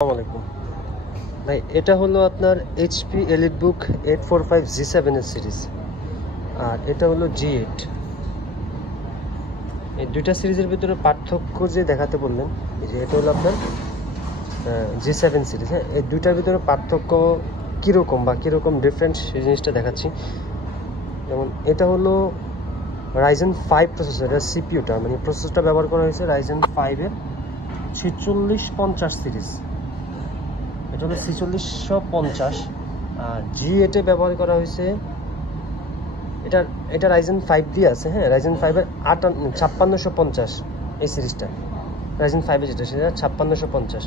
আসসালামু আলাইকুম ভাই, এটা হলো আপনার এইচপি এলিটবুক 845 G7 এর সিরিজ, আর এটা হলো G8। এই দুইটা সিরিজের ভিতরে পার্থক্য যে দেখাতে বললেন, এই যে এটা হলো আপনার G7 সিরিজ। হ্যাঁ, এই দুইটার ভিতরে পার্থক্য কীরকম বা কীরকম ডিফারেন্স সেই জিনিসটা দেখাচ্ছি। যেমন এটা হলো Ryzen 5 প্রসেসর, এটা সিপিইউটা মানে প্রসেসরটা ব্যবহার করা হয়েছে Ryzen 5 এর 4650 সিরিজ। এটা হলো 4650। আর G8 এ ব্যবহার করা হয়েছে, এটা Ryzen 5 দিয়ে আছে। হ্যাঁ, Ryzen 5 এর 5650 এই সিরিজটা, Ryzen 5 যেটা সেটা 5650।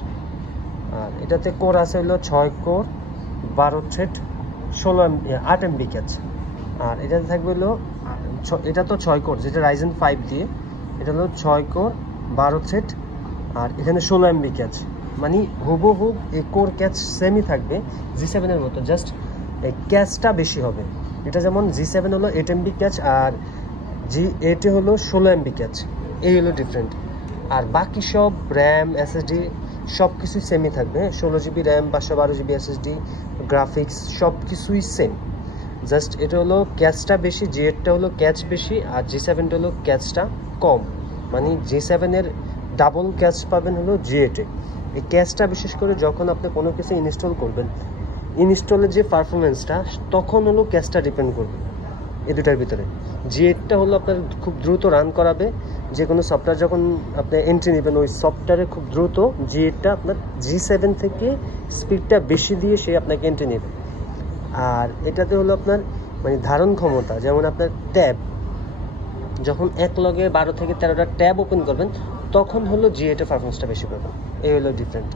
আর এটাতে কোর আছে হলো 6 কোর 12 থ্রেড 8 MB ক্যাচ। আর এটাতে থাকবে হলো এটা তো 6 কোর, যেটা Ryzen 5 দিয়ে, এটা হলো 6 কোর 12 থ্রেড আর এখানে 16 MB ক্যাচ। মানে হুবহু এই কোর ক্যাচ সেমই থাকবে G7 এর মতো, জাস্ট এই ক্যাচটা বেশি হবে। এটা যেমন G7 হলো 8 MB ক্যাচ আর G8 হলো 16 MB ক্যাচ, এই হলো ডিফারেন্ট। আর বাকি সব র্যাম এসএসডি সব কিছুই সেমই থাকবে। 16 GB RAM 512 GB SSD, graphics সব কিছুই সেম, জাস্ট এটা হলো ক্যাচটা বেশি, G8টা হলো ক্যাচ বেশি আর G7টা হলো ক্যাচটা কম। মানে G7 এর ডাবল ক্যাচ পাবেন হলো G8-এ। এই ক্যাচটা বিশেষ করে যখন আপনি কোনো কিছু ইনস্টল করবেন, ইনস্টলের যে পারফরমেন্সটা, তখন হলো ক্যাচটা ডিপেন্ড করবে এই দুটার ভিতরে। G8টা হলো আপনার খুব দ্রুত রান করাবে, যে কোনো সফটওয়্যার যখন আপনি এন্ট্রি নেবেন ওই সফটওয়্যারে খুব দ্রুত G8টা আপনার G7 থেকে স্পিডটা বেশি দিয়ে সে আপনাকে এন্ট্রি নেবে। আর এটাতে হলো আপনার মানে ধারণ ক্ষমতা, যেমন আপনার ট্যাব যখন এক লগে 12 থেকে 13টা ট্যাব ওপেন করবেন, তখন হলো G8 এর পারফরমেন্সটা বেশি পাবেন। এই হলো ডিফারেন্ট।